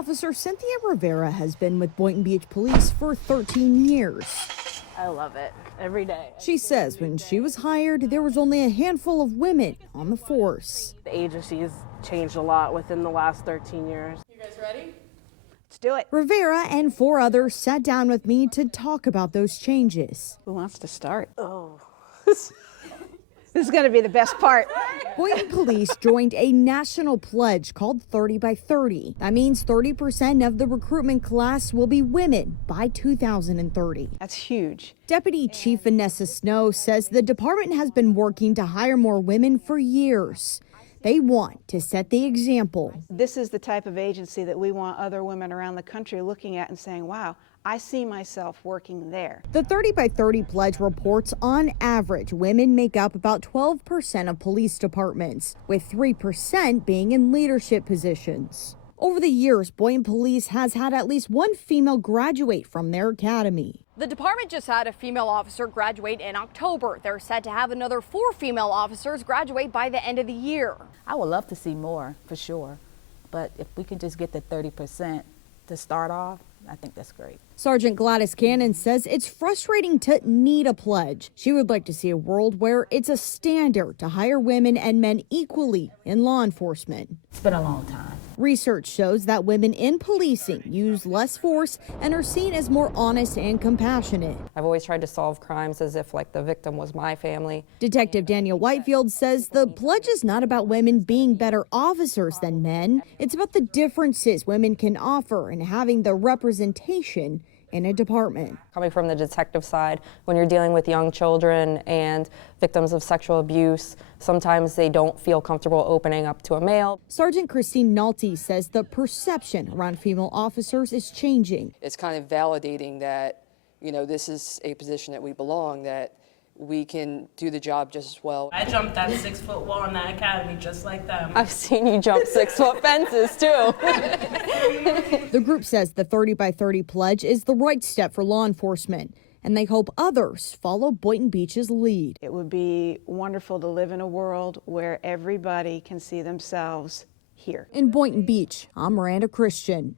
Officer Cynthia Rivera has been with Boynton Beach Police for 13 years. I love it every day. She says when she was hired, there was only a handful of women on the force. The agency has changed a lot within the last 13 years. You guys ready? Let's do it. Rivera and 4 others sat down with me to talk about those changes. Who wants to start? Oh, this is going to be the best part. Boynton Police joined a national pledge called 30 by 30. That means 30% of the recruitment class will be women by 2030. That's huge. Deputy Chief Vanessa Snow says the department has been working to hire more women for years. They want to set the example. This is the type of agency that we want other women around the country looking at and saying, wow, I see myself working there. The 30 by 30 pledge reports on average, women make up about 12% of police departments, with 3% being in leadership positions. Over the years, Boynton Police has had at least one female graduate from their academy. The department just had a female officer graduate in October. They're set to have another 4 female officers graduate by the end of the year. I would love to see more, for sure. But if we can just get the 30% to start off, I think that's great. Sergeant Gladys Cannon says it's frustrating to need a pledge. She would like to see a world where it's a standard to hire women and men equally in law enforcement. It's been a long time. Research shows that women in policing use less force and are seen as more honest and compassionate. I've always tried to solve crimes as if like the victim was my family. Detective Daniel Whitefield says the pledge is not about women being better officers than men. It's about the differences women can offer and having the representation in a department. Coming from the detective side, when you're dealing with young children and victims of sexual abuse, sometimes they don't feel comfortable opening up to a male. Sergeant Christine Nolte says the perception around female officers is changing. It's kind of validating that, you know, this is a position that we belong, that we can do the job just as well. I jumped that 6-foot wall in that academy just like them. I've seen you jump 6-foot fences too. The group says the 30 by 30 pledge is the right step for law enforcement, and they hope others follow Boynton Beach's lead. It would be wonderful to live in a world where everybody can see themselves here. In Boynton Beach, I'm Miranda Christian.